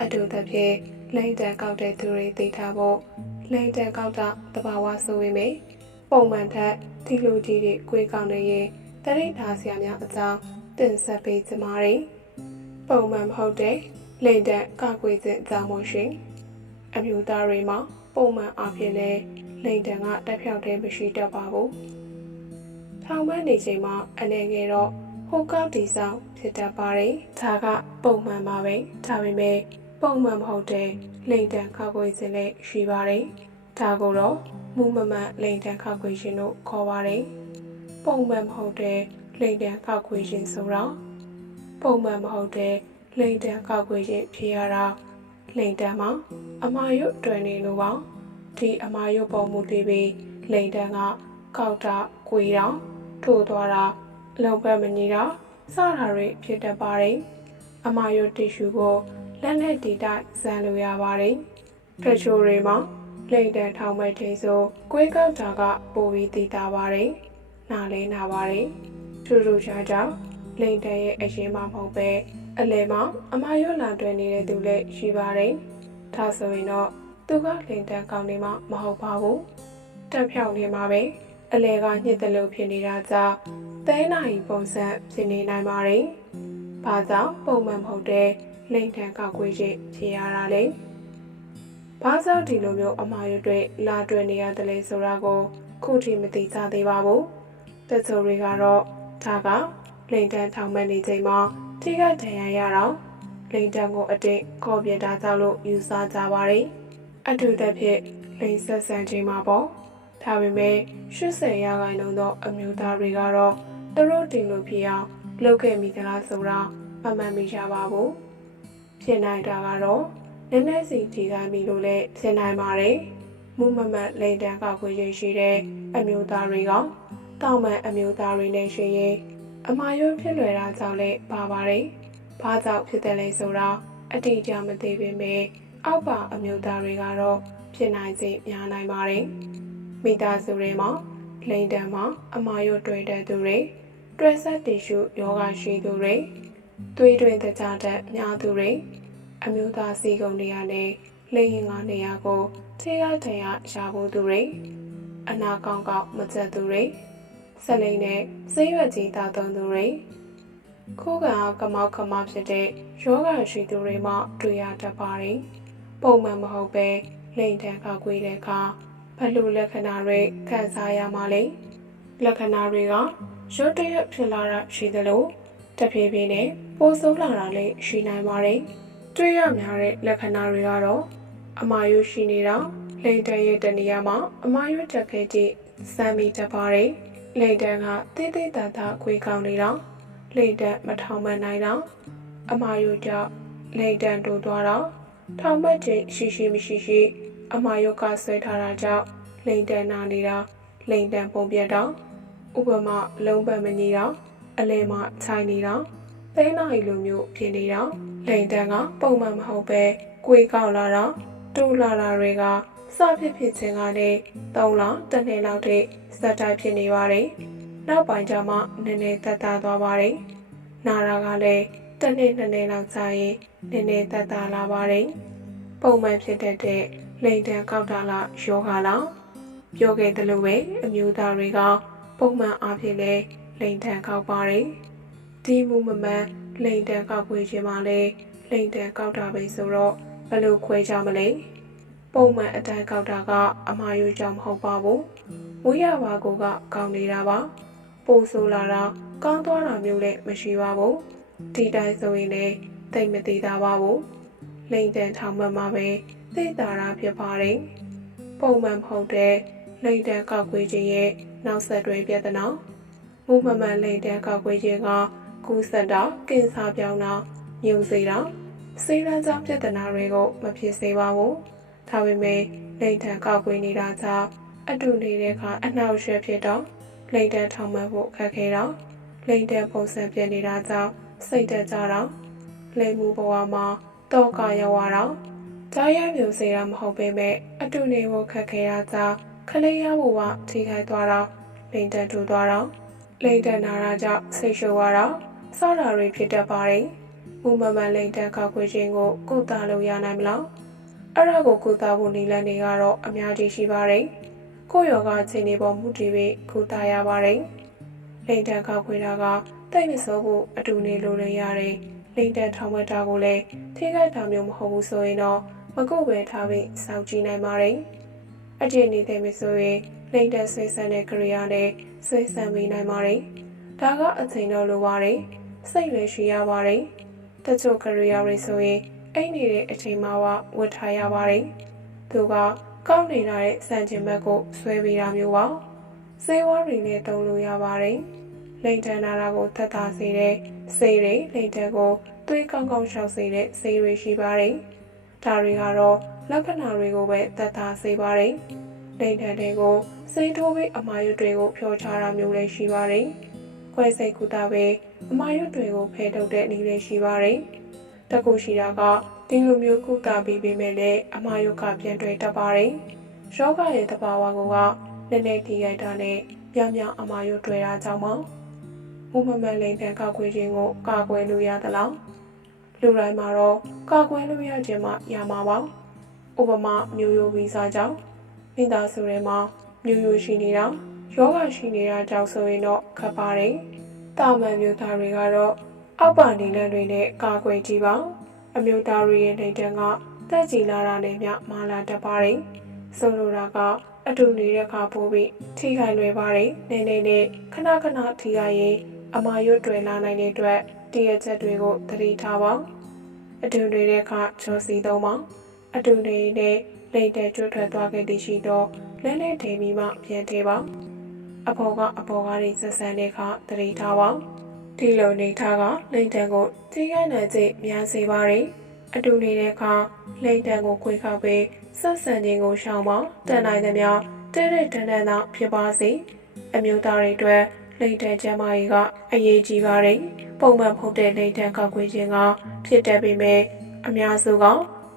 အတူတစ်ဖြင့်လိမ့်တန်ကောက်တဲ့သူတွေသိထားဖို့လိမ့်တန်ကောက်တာတဘာဝဆိုပေမယ့်ပုံမှန်ထက်ဒီလိုကြီးတွေကိုေးကောင်းနေရင်တရိပ်ထားဆရာများအကြောင်းတင်ဆက်ပေးကြပါမယ်ပုံမှန်မဟုတ်တဲ့လိမ့်တန်ကောက်ွေစဉ်အကြောင်းမို့ရှင်အမျိုးသားတွေမှာပုံမှန်အားဖြင့်လည်းလိမ့်တန်ကတက်ဖြောက်တဲ့မရှိတတ်ပါဘူးထောင်မနေချိန်မှာအနေငယ်တော့ဟိုကောက်တီဆောင်ဖြစ်တတ်ပါတယ်။ဒါကပုံမှန်ပါပဲ။ဒါပေမဲ့ ပုံမှန်မဟုတ်တဲ့လိန်တန်ခောက်ခွေခြင်းလည်းရှိပါတယ်။ဒါကိုတော့မူမမှန်လိန်တန်ခောက်ခွေခြင်းလို့ခေါ်ပါတယ်။ပုံမှန်မဟုတ်တဲ့လိန်တန်ခောက်ခွေခြင်းဆိုတော့ပုံမှန်မဟုတ်တဲ့လိန်တန်ခောက်ခွေခြင်းဖြစ်ရတာလိန်တန်မှာအမာရွတ်တွင်နေလို့ပါဒီအမာရွတ်ပုံမူလေးပြီးလိန်တန်ကကောက်တာ၊ကွေတာထို့သွားတာလုံပတ်မညီတာစတာတွေဖြစ်တတ်ပါတယ်။အမာယိုတီရှူကို လက်နဲ့တီတိုက်ဇန်လိုရပါတယ်။တချို့တွေမှာလိမ့်တန်ထောင်မဲ့ထိန်ဆိုကွေးကောက်တာကပိုပြီးတည်တာပါတယ်။နားလဲနာပါတယ်။ထူးထူးခြားခြားလိမ့်တန်ရဲ့အရင်မှမဟုတ်ပဲအလဲမှာအမာယိုလာတွင်နေတဲ့သူလည်းရှိပါတယ်။ဒါဆိုရင်တော့သူကလိမ့်တန်ကောင်းနေမှမဟုတ်ပါဘူး။တက်ဖြောင်းနေမှာပဲအလဲကညှစ်တယ်လို့ဖြစ်နေတာကြောင့်သဲနိုင်ပုံစံဖြစ်နေနိုင်ပါတယ်။ဘာကြောင့်ပုံမှန်မဟုတ်တဲ့ လိမ့်ထန်ကောက်ကွေးခြင်းဖြစ်ရတာလဲ။ဘာကြောင့်ဒီလိုမျိုးအမှားရွတွေလာတွယ်နေရတယ်လဲဆိုတာကိုခုထိမသိကြသေးပါဘူး။တချို့တွေကတော့ဒါကလိမ့်တန်ထောင်မှန်နေချိန်မှာထိခိုက်ဒဏ်ရာရတော့လိမ့်တန်ကိုအတင်းကော်ပြတာကြောင့်လို့ယူဆကြပါတယ်။အထူးသဖြင့်လိမ့်ဆက်ဆန်ချိန်မှာပေါ့။ဒါပေမဲ့80ရာခိုင်နှုန်းသောအမျိုးသားတွေကတော့သူတို့တင်လို့ဖြစ်အောင်လုပ်ခဲ့မိသလားဆိုတာမမှန်မိကြပါဘူး ဖြစ်နိုင်တာကတော့နည်းနည်းစီထိခိုင်းပြီလို့လည်းဖြစ်နိုင်ပါတယ်မှုမမှတ်လိန်တန်းကောက်ခွေခြင်းရှိတဲ့အမျိုးသားတွေကတောက်မှန်အမျိုးသားတွေနဲ့ရှိရင်အမာရွဖြစ်လွယ်တာကြောင့်လည်းပါပါတယ်ဘာကြောင့်ဖြစ်တယ်လဲဆိုတာအတိအကျမသိပေမဲ့အောက်ပါအမျိုးသားတွေကတော့ဖြစ်နိုင်စေများနိုင်ပါတယ်မိသားစုတွေမှာလိန်တန်းမှာအမာရွတွေ့တဲ့သူတွေတွဲဆက်တီရှုယောဂရှိသူတွေ သွေးတွင်တကြတဲ့များသူတွေအမျိုးသားစီကုံတွေကနေလိရင်ကနေရာကိုထိခိုက်တရားရဖို့သူတွေအနာကောင်းကောင်းမကျက်သူတွေဆက်လိမ့်နဲ့ဆေးရွက်ကြီးတာသွန်သူတွေခိုးကံကမောက်ခမောက်ဖြစ်တဲ့ယောဂရှိသူတွေမှတွေ့ရတတ်ပါတယ်ပုံမှန်မဟုတ်ပဲလိန်တန်ကောက်ကွေးတဲ့အခါဘယ်လိုလက္ခဏာတွေခံစားရမှာလဲလက္ခဏာတွေကရုတ်တရက်ဖြစ်လာတာရှိသလို တဖြည်းဖြည်းနဲ့ပိုဆိုးလာတာလည်းရှိနိုင်ပါတယ်။တွေ့ရများတဲ့လက္ခဏာတွေကတော့အမာယုရှိနေတာလိန်တန်ရဲ့တနေရာမှာအမာယုတက်ခဲကြည့်စမ်းမိတတ်ပါတယ်။လိန်တန်ကတိတိတတ်တာခွေကောင်းနေတာလိန်တန်မထောင်မနိုင်တာအမာယုကြောင့်လိန်တန်တိုးသွားတာထောင်မခြင်းရှိရှိမရှိရှိ အမာယုကဆွဲထားတာကြောင့်လိန်တန်နာနေတာလိန်တန်ပုံပြတ်တော့ဥပမာလုံးပတ်မညီတော့ အလဲမှခြိုင်နေတော့သိန်းနိုင်လိုမျိုးဖြစ်နေတော့လိန်တန်းကပုံမှန်မဟုတ်ပဲကိုယ်ကောက်လာတော့တူလာတာတွေကစဖြစ်ဖြစ်ချင်းကလည်း၃လတစ်နှစ်လောက်ထိစက်တိုက်ဖြစ်နေပါတယ်နောက်ပိုင်းကျမှနည်းနည်းသက်သာသွားပါတယ်နာတာကလည်းတစ်နှစ်နှစ်နှစ်လောက်ကြာရင်နည်းနည်းသက်သာလာပါတယ်ပုံမှန်ဖြစ်တတ်တဲ့လိန်တန်းကောက်တာလားယောဂါလားပြောခဲ့သလိုပဲအမျိုးသားတွေကပုံမှန်အားဖြင့်လည်း လိန်တန်ကောက်ပါတယ်။ဒီမူမမှန်လိန်တန်ကောက်ခွေခြင်းမှာလည်းလိန်တန်ကောက်တာပဲဆိုတော့ဘယ်လိုခွဲကြမလဲ။ပုံမှန်အတိုင်းကောက်တာကအမှားယွကြောင့်မဟုတ်ပါဘူး။မွေးရပါကိုကကောင်းနေတာပါ။ပိုဆိုလာတာကောင်းသွားတာမျိုးလည်းမရှိပါဘူး။ဒီတိုင်းဆိုရင်လည်းတိတ်မသေးတာပါဘူး။လိန်တန်ထောင်မှမှာပဲသိတာတာဖြစ်ပါတယ်။ပုံမှန်မဟုတ်တဲ့လိန်တန်ကောက်ခွေခြင်းရဲ့နောက်ဆက်တွဲပြဿနာ မှုမမှန်လိမ့်တဲ့ကောက်ွေးခြင်းကကူးဆက်တာကင်ဆာပြောင်းတာညုံစေတာစိတ်လန်းကြောင်းပြဿနာတွေကိုမဖြစ်စေပါဘူးဒါပေမဲ့လိမ့်တန်ကောက်ကွေးနေတာကြောင့်အတူနေတဲ့အခါအနှောက်အယှက်ဖြစ်တော့လိမ့်တန်ထောင်မှဖို့ခက်ခဲတော့လိမ့်တန်ပုံစံပြနေတာကြောင့်စိတ်တက်ကြတော့လိမ့်မှုဘဝမှာတော့ကရောက်ရတော့ကြားရမျိုးစေတာမဟုတ်ပေမဲ့အတူနေဖို့ခက်ခဲတာကြောင့်ခလေးရဖို့ကထိခိုက်သွားတော့လိမ့်တန်ထူသွားတော့ လိမ့်တန်နာတာကြောင့်စိတ်ရှုပ်ရတော့စောတာတွေဖြစ်တတ်ပါတယ်။ဥမမန်လိမ့်တန်ကောက်ခွေခြင်းကိုကုသလို့ရနိုင်မလား။အဲ့ဒါကိုကုသဖို့နည်းလမ်းတွေကတော့အများကြီးရှိပါတယ်။ကိုယ့်ယောဂအခြေအနေပေါ်မူတည်ပြီးကုသရပါတယ်။လိမ့်တန်ကောက်ခွေတာကတိတ်မစိုးဘူးအတူနေလို့လည်းရတယ်။လိမ့်တန်ထောင်ဝက်တာကိုလည်းထိခိုက်တာမျိုးမဟုတ်ဘူးဆိုရင်တော့မကုတ်ပဲထားပြီးစောင့်ကြည့်နိုင်ပါတယ်။အကျဉ်းနေတဲ့မဆိုရင်လိမ့်တန်ဆွေးဆန်တဲ့ကြရိယာနဲ့ ဆွေးဆန်ပေးနိုင်ပါတယ်။ဒါကအချိန်တော့လိုပါတယ်။စိတ်လည်းရှိရပါတယ်။တချို့ကြရိယာတွေဆိုရင်အိတ်နေတဲ့အချိန်မှာဝတ်ထားရပါတယ်။သူကကောက်နေတာတဲ့စံကျင်ဘက်ကိုဆွဲပေးတာမျိုးပါ။စေဝါတွေနဲ့တုံးလို့ရပါတယ်။လိမ့်တန်နာတာကိုသက်သာစေတဲ့စေတွေလိမ့်တန်ကိုသွေးကောင်းကောင်းရှောက်စေတဲ့စေတွေရှိပါတယ်။ဒါတွေကတော့လက္ခဏာတွေကိုပဲသက်သာစေပါတယ်။ လိမ့်တန်တွေကိုစိတ်ထိုးပြီးအမာရွတ်တွေကိုဖျော်ချတာမျိုးလည်းရှိပါတယ်။ခွဲစိတ်ကူတာပဲအမာရွတ်တွေကိုဖယ်ထုတ်တဲ့နည်းလည်းရှိပါတယ်။တကူရှိတာကဒီလိုမျိုးကုတာပြီးပေမဲ့လည်းအမာရွတ်ကပြန်တွေ့တတ်ပါတယ်။ယောဂရဲ့တဘာဝကနည်းနည်းထိရိုက်တာနဲ့ပြပြအမာရွတ်တွေ့တာကြောင့်ပါ။မူမမန်လိန်တန်ကောက်ခွေခြင်းကိုကာကွယ်လို့ရသလား။လူတိုင်းမှာတော့ကာကွယ်လို့ရခြင်းမှရမှာပါ။ဥပမာမျိုးရိုးဗီဇကြောင့် မိသားစုထဲမှာမျိုးရိုးရှိနေတာယောဂရှိနေတာကြောင့်ဆိုရင်တော့ခက်ပါတယ်။တာမန်မျိုးသားတွေကတော့အောက်ပါနေလန်းတွေနဲ့ကာကွယ်ကြည့်ပါ။အမျိုးသားတွေရဲ့နေတန်းကတက်ကြည်လာတာနဲ့မျှမာလာတတ်ပါတယ်။ဆိုလိုတာကအတူနေတဲ့ခါပိုးပြီးထိခိုက်လွယ်ပါတယ်။နေနေနဲ့ခဏခဏထိခိုက်ရင်အမာရွတ်တွေလာနိုင်တဲ့အတွက်တရချက်တွေကိုသတိထားပါ။အတူနေတဲ့ခါချောစီသုံးပါ။အတူနေတဲ့ လိမ့်တဲ့ကျွတ်ထွက်သွားခဲ့သည်ရှိတော့လဲလဲဒေမီမှပြန်သေးပါအဖော်ကအပေါ်ကားတွေဆက်ဆန်းတဲ့အခါတတိထားပါဒီလိုနေထားကလိမ့်တန်ကိုထိခိုက်နိုင်စေများစေပါတယ်အတူနေတဲ့အခါလိမ့်တန်ကိုခွေခောက်ပြီးဆက်ဆံခြင်းကိုရှောင်ပါတန်နိုင်သမျှတဲတဲ့တန်တန်သာဖြစ်ပါစေအမျိုးသားတွေအတွက်လိမ့်တန်ကျမ်းမာရေးကအရေးကြီးပါတယ်ပုံမှန်ဖုတ်တဲ့လိမ့်တန်ကောက်ခွေခြင်းကဖြစ်တတ်ပေမဲ့အများစုက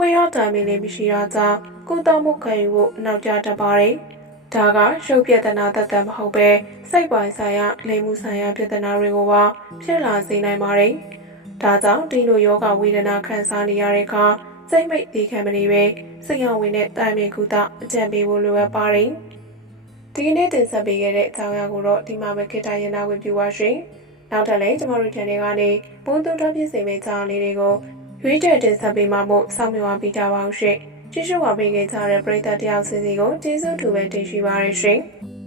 ဖွေးရတိုင်မီလေးမရှိတာကြောင့်ကုသမှုခံယူဖို့နောက်ကျတတ်ပါတယ်။ဒါကရုပ်ပြဿနာတသက်မဟုတ်ပဲစိတ်ပိုင်းဆိုင်ရာလိမ်မှုဆိုင်ရာပြဿနာတွေကိုပါဖြစ်လာစေနိုင်ပါတယ်။ဒါကြောင့်ဒီလိုယောဂဝေဒနာခံစားနေရတဲ့အခါစိတ်မိတ်ဒီခံမနေပဲစိတ်ရောဝင်တဲ့တာမင်ကုသအကြံပေးဖို့လိုအပ်ပါတယ်။ဒီကနေ့တင်ဆက်ပေးခဲ့တဲ့အကြောင်းအရာကိုတော့ဒီမှာပဲခေတ္တရနာဝင်ပြပါရှင်။နောက်ထပ်လည်းကျမတို့ channel ကနေပုံသွင်းထားပြည့်စုံမယ့်ကြောင်းလေးတွေကို ရွေးချယ်တင်ဆက်ပေးမှာမို့စောင့်မျှော်ပေးကြပါဦးရှင်။ကြည့်ရှုပါပေးခဲ့ကြတဲ့ပရိသတ်တယောက်စီစီကိုကျေးဇူးတူပဲတင်ရှိပါရရှင်။